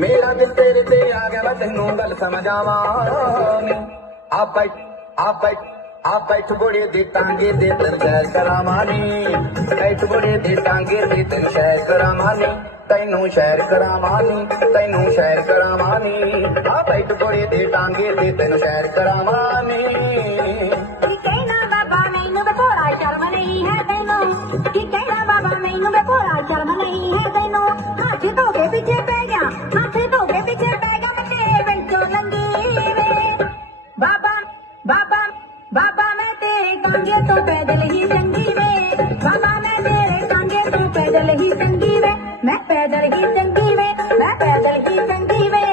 मेरा दिल तेरे ते आ गया मैं तेनू गल समझावा नी आप बैठ बुढ़े दे टांगे दे तेन सैर करावा नी बैठ बुढ़े दे टांगे दे तेन सैर करावा नी तैनू सैर करावा नी तैनू सैर करावा नी आ बैठ बुढ़े दे टांगे दे तेन सैर करावा नी की कहना बाबा मैनू वे भोला शर्म नहीं है तैनू की कहना बाबा मैनू वे भोला शर्म नहीं है तैनू हाथ धो के पीछे पै गया हाथ धो के पीछे पै गया मैं तेरे बिचों लंगी वे बाबा बाबा बाबा मैं तेरे कांगे तो पैदल ही चंगी वे बाबा मैं तेरे कांगे तो पैदल ही चंगी वे मैं पैदल ही चंगी वे मैं पैदल ही चंगी वे